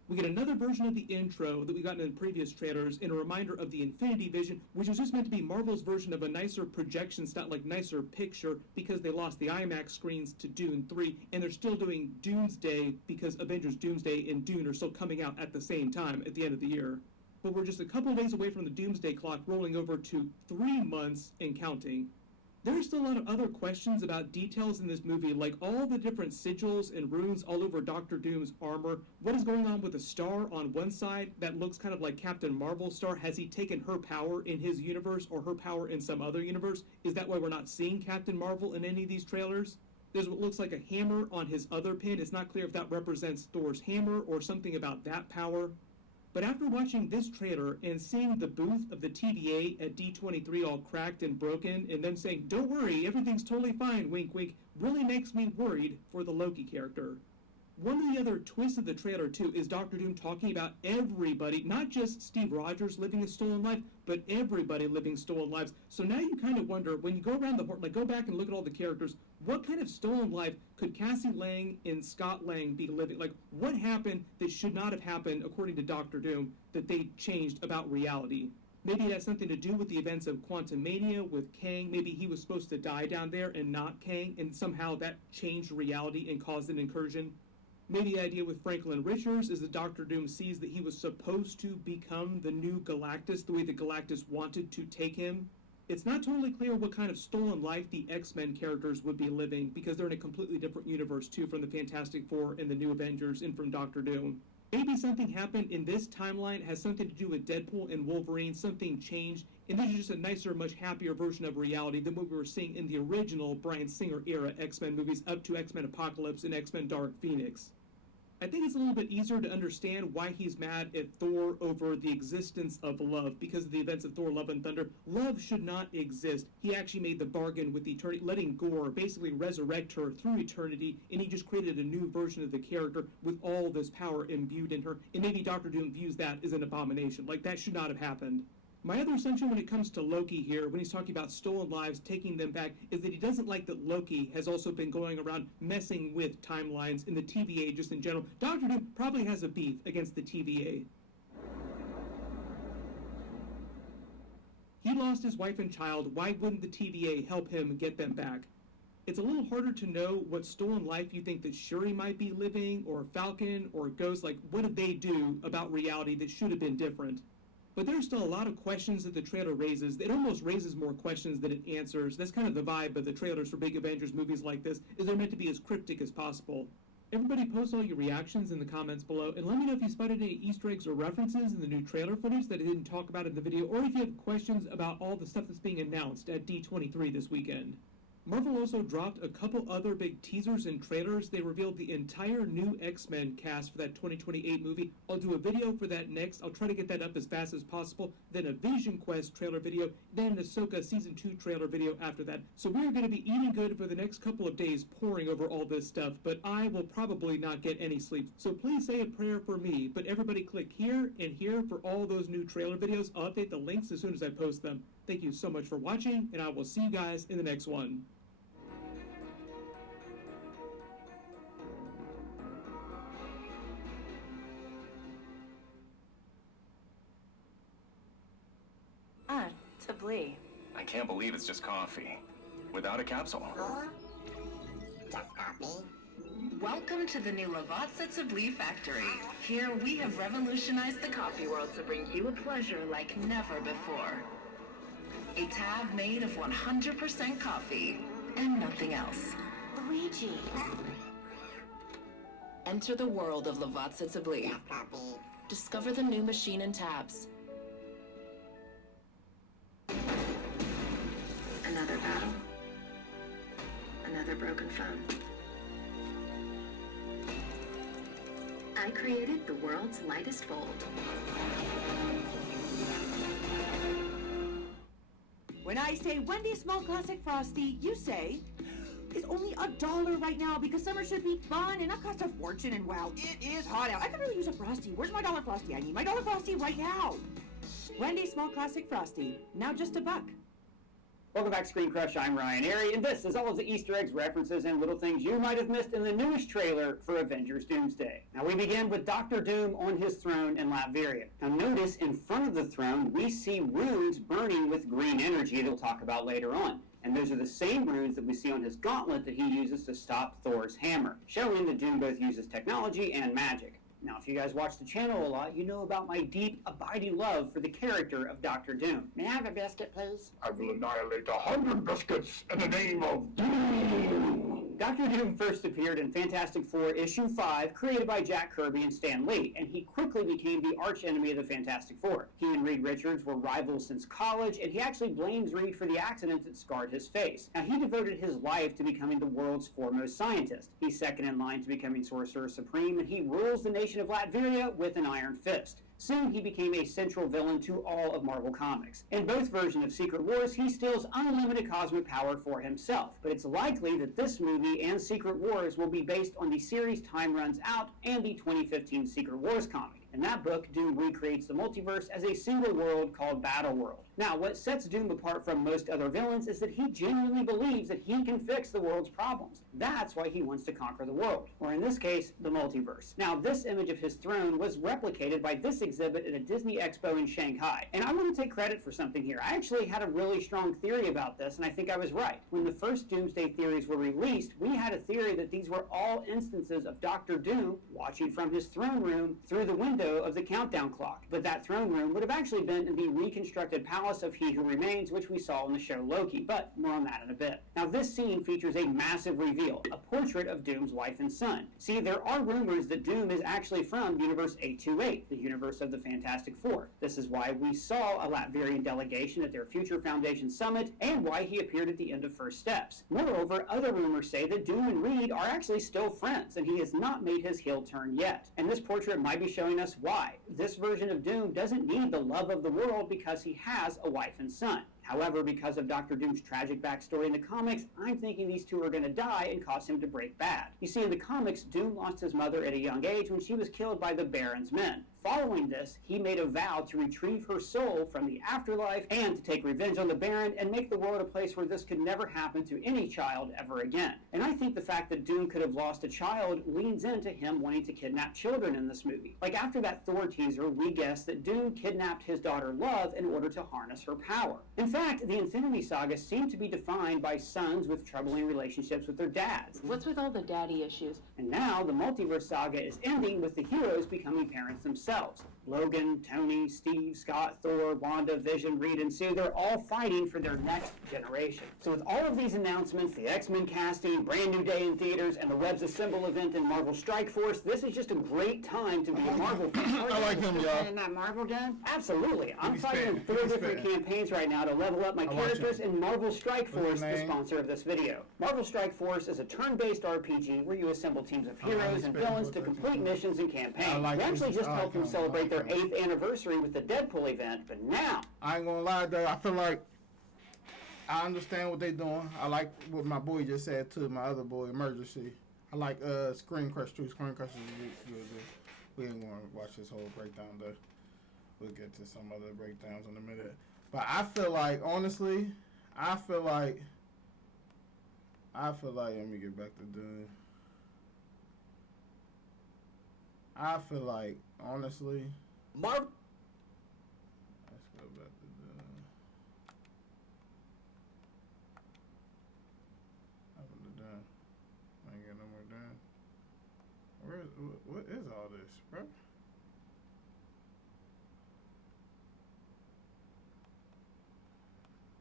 We get another version of the intro that we got in the previous trailers and a reminder of the Infinity Vision, which was just meant to be Marvel's version of a nicer projection style, like nicer picture, because they lost the IMAX screens to Dune 3, and they're still doing Doomsday because Avengers Doomsday and Dune are still coming out at the same time at the end of the year. But we're just a couple of days away from the Doomsday clock rolling over to 3 months and counting. There's still a lot of other questions about details in this movie, like all the different sigils and runes all over Doctor Doom's armor. What is going on with the star on one side that looks kind of like Captain Marvel's star? Has he taken her power in his universe or her power in some other universe? Is that why we're not seeing Captain Marvel in any of these trailers? There's what looks like a hammer on his other pin. It's not clear if that represents Thor's hammer or something about that power. But after watching this trailer and seeing the booth of the TVA at D23 all cracked and broken, and them saying, "Don't worry, everything's totally fine, wink wink," really makes me worried for the Loki character. One of the other twists of the trailer, too, is Dr. Doom talking about everybody, not just Steve Rogers living a stolen life, but everybody living stolen lives. So now you kind of wonder, when you go around the horn, like go back and look at all the characters, what kind of stolen life could Cassie Lang and Scott Lang be living? Like, what happened that should not have happened, according to Dr. Doom, that they changed about reality? Maybe it has something to do with the events of Quantum Mania with Kang. Maybe he was supposed to die down there and not Kang, and somehow that changed reality and caused an incursion. Maybe the idea with Franklin Richards is that Dr. Doom sees that he was supposed to become the new Galactus, the way that Galactus wanted to take him. It's not totally clear what kind of stolen life the X-Men characters would be living, because they're in a completely different universe, too, from the Fantastic Four and the New Avengers and from Dr. Doom. Maybe something happened in this timeline, has something to do with Deadpool and Wolverine, something changed, and this is just a nicer, much happier version of reality than what we were seeing in the original Bryan Singer era X-Men movies up to X-Men Apocalypse and X-Men Dark Phoenix. I think it's a little bit easier to understand why he's mad at Thor over the existence of love, because of the events of Thor: Love and Thunder. Love should not exist. He actually made the bargain with eternity, letting Gore basically resurrect her through eternity, and he just created a new version of the character with all this power imbued in her, and maybe Dr. Doom views that as an abomination. Like, that should not have happened. My other assumption when it comes to Loki here, when he's talking about stolen lives, taking them back, is that he doesn't like that Loki has also been going around messing with timelines in the TVA just in general. Dr. Doom probably has a beef against the TVA. He lost his wife and child. Why wouldn't the TVA help him get them back? It's a little harder to know what stolen life you think that Shuri might be living, or Falcon, or Ghost. Like, what did they do about reality that should have been different? But there's still a lot of questions that the trailer raises. It almost raises more questions than it answers. That's kind of the vibe of the trailers for big Avengers movies like this, is they're meant to be as cryptic as possible. Everybody post all your reactions in the comments below, and let me know if you spotted any Easter eggs or references in the new trailer footage that I didn't talk about in the video, or if you have questions about all the stuff that's being announced at D23 this weekend. Marvel also dropped a couple other big teasers and trailers. They revealed the entire new X-Men cast for that 2028 movie. I'll do a video for that next. I'll try to get that up as fast as possible. Then a Vision Quest trailer video. Then an Ahsoka Season 2 trailer video after that. So we're going to be eating good for the next couple of days pouring over all this stuff, but I will probably not get any sleep. So please say a prayer for me. But everybody click here and here for all those new trailer videos. I'll update the links as soon as I post them. Thank you so much for watching, and I will see you guys in the next one. Tablee. I can't believe it's just coffee. Without a capsule. Just coffee. Welcome to the new Lavazza Tablee factory. Here we have revolutionized the coffee world to bring you a pleasure like never before. A tab made of 100% coffee and nothing else. Luigi. Enter the world of Lavazza Tablee. Discover the new machine and tabs. Another battle. Another broken phone. I created the world's lightest fold. When I say Wendy's Small Classic Frosty, you say it's only $1 right now because summer should be fun and not cost a fortune. And wow, it is hot out. I could really use a Frosty. Where's my dollar Frosty? I need my dollar Frosty right now. Wendy's Small Classic Frosty, now just $1. Welcome back to Screen Crush, I'm Ryan Airy, and this is all of the Easter eggs, references, and little things you might have missed in the newest trailer for Avengers Doomsday. Now we begin with Dr. Doom on his throne in Latveria. Now notice in front of the throne we see runes burning with green energy that we'll talk about later on. And those are the same runes that we see on his gauntlet that he uses to stop Thor's hammer, showing that Doom both uses technology and magic. Now, if you guys watch the channel a lot, you know about my deep, abiding love for the character of Dr. Doom. May I have a biscuit, please? I will annihilate 100 biscuits in the name of Doom! Dr. Doom first appeared in Fantastic Four issue 5, created by Jack Kirby and Stan Lee, and he quickly became the archenemy of the Fantastic Four. He and Reed Richards were rivals since college, and he actually blames Reed for the accident that scarred his face. Now, he devoted his life to becoming the world's foremost scientist. He's second in line to becoming Sorcerer Supreme, and he rules the nation of Latveria with an iron fist. Soon he became a central villain to all of Marvel Comics. In both versions of Secret Wars, he steals unlimited cosmic power for himself, but it's likely that this movie and Secret Wars will be based on the series Time Runs Out and the 2015 Secret Wars comic. In that book, Doom recreates the multiverse as a single world called Battle World. Now, what sets Doom apart from most other villains is that he genuinely believes that he can fix the world's problems. That's why he wants to conquer the world, or in this case, the multiverse. Now, this image of his throne was replicated by this exhibit at a Disney Expo in Shanghai. And I want to take credit for something here. I actually had a really strong theory about this, and I think I was right. When the first Doomsday theories were released, we had a theory that these were all instances of Dr. Doom watching from his throne room through the window of the countdown clock, but that throne room would have actually been in the reconstructed palace of He Who Remains, which we saw in the show Loki, but more on that in a bit. Now, this scene features a massive reveal, a portrait of Doom's wife and son. See, there are rumors that Doom is actually from Universe 828, the universe of the Fantastic Four. This is why we saw a Latvian delegation at their Future Foundation Summit, and why he appeared at the end of First Steps. Moreover, other rumors say that Doom and Reed are actually still friends, and he has not made his heel turn yet. And this portrait might be showing us why. This version of Doom doesn't need the love of the world because he has a wife and son. However, because of Dr. Doom's tragic backstory in the comics, I'm thinking these two are going to die and cause him to break bad. You see, in the comics, Doom lost his mother at a young age when she was killed by the Baron's men. Following this, he made a vow to retrieve her soul from the afterlife and to take revenge on the Baron and make the world a place where this could never happen to any child ever again. And I think the fact that Doom could have lost a child leans into him wanting to kidnap children in this movie. Like after that Thor teaser, we guessed that Doom kidnapped his daughter Love in order to harness her power. In fact, the Infinity Saga seemed to be defined by sons with troubling relationships with their dads. What's with all the daddy issues? And now the Multiverse Saga is ending with the heroes becoming parents themselves. Logan, Tony, Steve, Scott, Thor, Wanda, Vision, Reed, and Sue, they're all fighting for their next generation. So with all of these announcements, the X-Men casting, brand new day in theaters, and the Webs Assemble event in Marvel Strike Force, this is just a great time to be a Marvel fan. I like him, y'all. And that Marvel done? Absolutely. I'm fighting in 4 different campaigns right now to level up my characters in Marvel Strike Force, the sponsor of this video. Marvel Strike Force is a turn-based RPG where you assemble teams of heroes and villains to complete missions and campaigns. We actually just helped them celebrate their 8th anniversary with the Deadpool event, but now... I ain't gonna lie, though. I feel like I understand what they doing. I like what my boy just said to my other boy, Emergency. I like Screen Crush too. Screen Crush is good. We ain't gonna watch this whole breakdown, though. We'll get to some other breakdowns in a minute. But I feel like, honestly, let me get back to Doom. I feel like, honestly, let's go back to Doom. Happened to Doom. I ain't got no more Doom. What is all this, bro?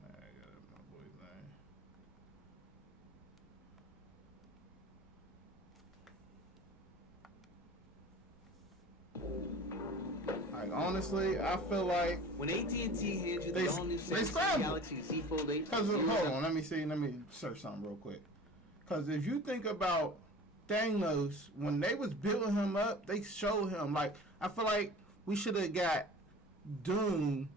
I got my boy's name. Like, honestly, I feel like when AT&T hands you the all-new Samsung Galaxy Z Fold 8, hold on, let me search something real quick. Because if you think about Thanos, when they was building him up, they showed him, like, I feel like we should have got Doom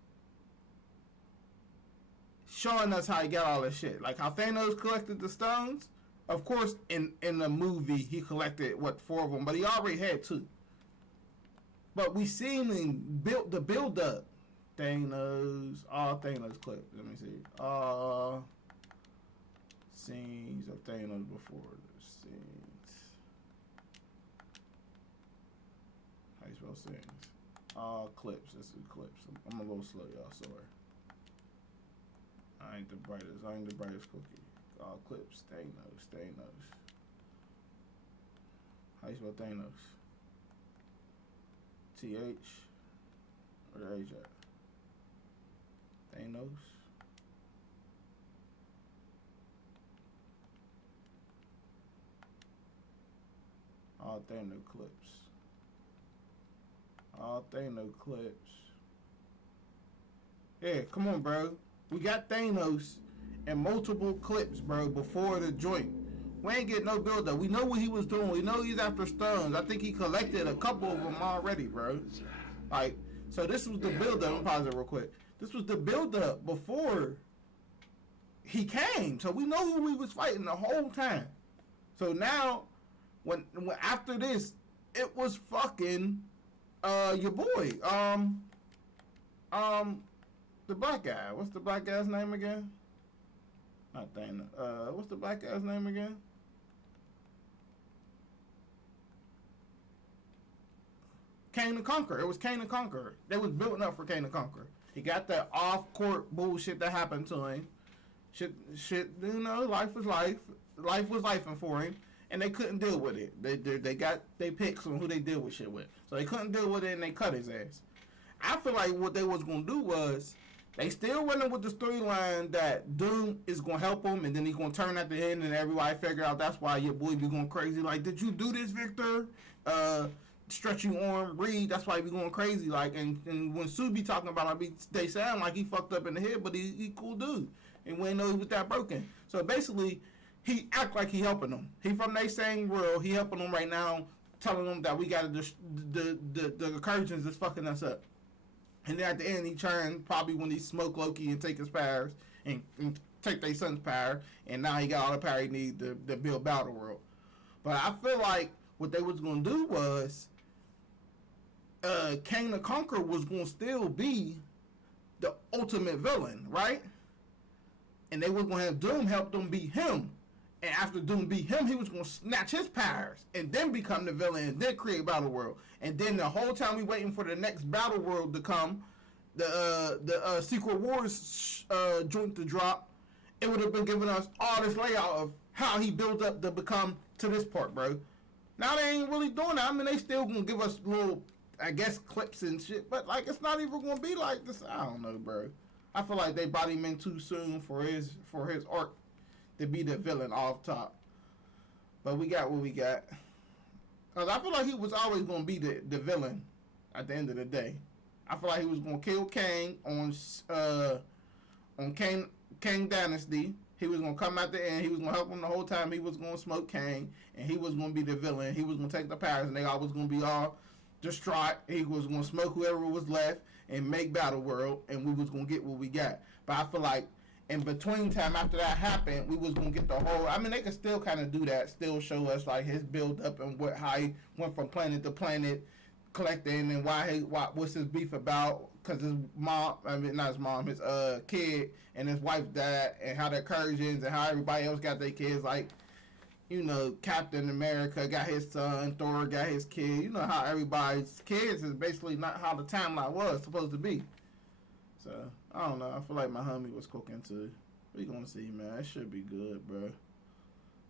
showing us how he got all this shit. Like how Thanos collected the stones. Of course, in the movie, he collected, 4 of them, but he already had 2. But we seen him build the build up. Thanos, all Thanos clips. Let me see. Scenes of Thanos before the scenes. How you spell scenes? Clips. This is clips. I'm a little slow, y'all. Sorry. I ain't the brightest cookie. Clips. Thanos. How you spell Thanos? TH or the H at? Thanos. All Thanos clips. Yeah, come on, bro. We got Thanos in multiple clips, bro, before the joint. We ain't getting no build up. We know what he was doing. We know he's after stones. I think he collected a couple of them already, bro. Like, So this was the build-up. I'm pause it real quick. This was the build-up before he came. So we know who we was fighting the whole time. So now, when after this, it was fucking your boy, the black guy. What's the black guy's name again? Not Dana. What's the black guy's name again? Kane the Conqueror. It was Kane the Conqueror. They was building up for Kane the Conqueror. He got that off-court bullshit that happened to him. Shit, you know, life was life. Life was lifing for him, and they couldn't deal with it. They got they picks on who they deal with shit with. So they couldn't deal with it, and they cut his ass. I feel like what they was gonna do was they still running with the storyline that Doom is gonna help him, and then he's gonna turn at the end, and everybody figure out that's why your boy be going crazy. Like, did you do this, Victor? Stretch your arm, Reed. That's why he be going crazy. Like, and when Sue be talking about it, they sound like he fucked up in the head, but he cool dude, and we didn't know he was that broken. So basically, he act like he helping them. He from they same world. He helping them right now, telling them that we got the incursions is fucking us up. And then at the end, he turned probably when he smoke Loki and take his powers and take their son's power, and now he got all the power he need to build Battle World. But I feel like what they was gonna do was Kang the Conqueror was gonna still be the ultimate villain, right? And they was gonna have Doom help them beat him. And after Doom beat him, he was gonna snatch his powers and then become the villain and then create Battle World. And then the whole time we waiting for the next Battle World to come, the Secret Wars joint to drop, it would have been giving us all this layout of how he built up to become to this part, bro. Now they ain't really doing that. I mean, they still gonna give us little, I guess, clips and shit, but like it's not even gonna be like this. I don't know, bro. I feel like they brought him in too soon for his arc to be the villain off top. But we got what we got. Cause I feel like he was always gonna be the villain at the end of the day. I feel like he was gonna kill Kang on Kang Dynasty. He was gonna come at the end. He was gonna help him the whole time. He was gonna smoke Kang, and he was gonna be the villain. He was gonna take the powers, and they all was gonna be all distraught. He was gonna smoke whoever was left and make Battle World, and we was gonna get what we got. But I feel like in between time after that happened, we was gonna get the whole. I mean, they could still kind of do that, still show us like his build up and how he went from planet to planet, collecting, and what's his beef about? Because his mom, I mean not his mom, his kid and his wife died, and how the incursions and how everybody else got their kids. Like, you know, Captain America got his son, Thor got his kid. You know how everybody's kids is basically not how the timeline was supposed to be. So I don't know. I feel like my homie was cooking too. We gonna see, man. It should be good, bro.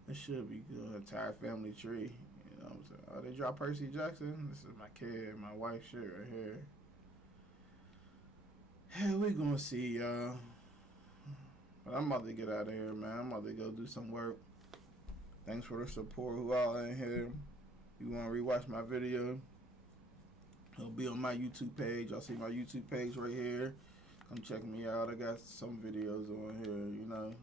It should be good. Entire family tree. You know what I'm saying? Oh, they dropped Percy Jackson. This is my kid, my wife's shit right here. Hey, we gonna see, y'all. But I'm about to get out of here, man. I'm about to go do some work. Thanks for the support. Who all in here? You wanna rewatch my video? It'll be on my YouTube page. Y'all see my YouTube page right here. Come check me out. I got some videos on here, you know.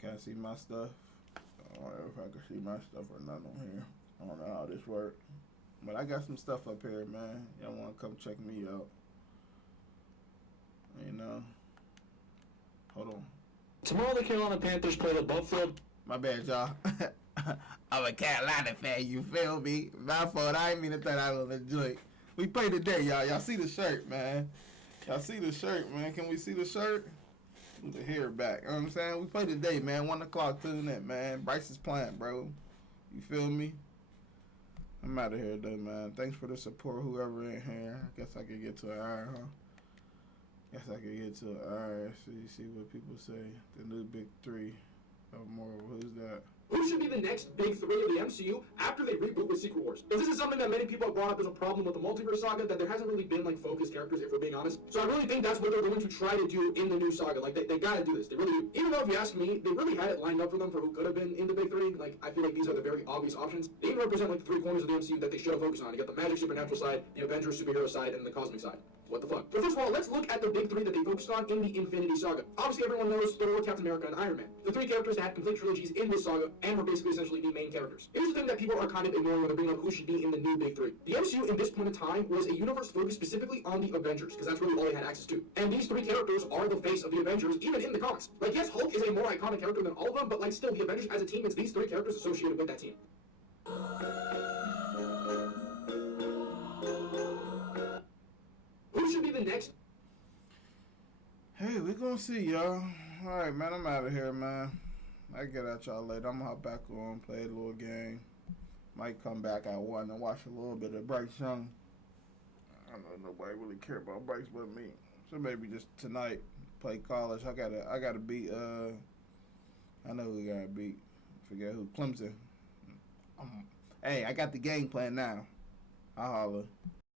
Can't see my stuff. I don't know if I can see my stuff or not on here. I don't know how this works. But I got some stuff up here, man. Y'all want to come check me out. You know. Hold on. Tomorrow the Carolina Panthers play the Buffalo. My bad, y'all. I'm a Carolina fan, you feel me? My fault. I ain't mean to thought I was a joint. We play today, y'all. Y'all see the shirt, man. Y'all see the shirt, man. Can we see the shirt? With the hair back. You know what I'm saying? We play today, man. 1 o'clock, tune in, man. Bryce is playing, bro. You feel me? I'm out of here, though, man. Thanks for the support, whoever in here. I guess I could get to an hour, huh? Guess I could get to an hour. See what people say. The new big three. Oh, more. Who's that? Who should be the next big three of the MCU after they reboot with Secret Wars? Because this is something that many people have brought up as a problem with the multiverse saga, that there hasn't really been, like, focused characters, if we're being honest. So I really think that's what they're going to try to do in the new saga. Like, they gotta do this. They really do. Even though, if you ask me, they really had it lined up for them for who could have been in the big three. Like, I feel like these are the very obvious options. They even represent, like, the three corners of the MCU that they should have focused on. You got the magic supernatural side, the Avengers superhero side, and the cosmic side. What the fuck? But first of all, let's look at the big three that they focused on in the Infinity Saga. Obviously, everyone knows Thor, Captain America, and Iron Man. The three characters that had complete trilogies in this saga and were basically essentially the main characters. Here's the thing that people are kind of ignoring when they're bringing up who should be in the new big three. The MCU in this point in time was a universe focused specifically on the Avengers, because that's really all they had access to. And these three characters are the face of the Avengers, even in the comics. Like, yes, Hulk is a more iconic character than all of them, but like still, the Avengers as a team, it's these three characters associated with that team. Who should be the next? Hey, we gonna see, y'all. Alright, man, I'm out of here, man. I get at y'all later. I'm gonna hop back on, play a little game. Might come back at 1 and watch a little bit of Bryce Young. I don't know nobody really care about Bryce but me. So maybe just tonight play college. I gotta beat I know who we gotta beat. Forget who. Clemson. Hey, I got the game plan now. I'll holler.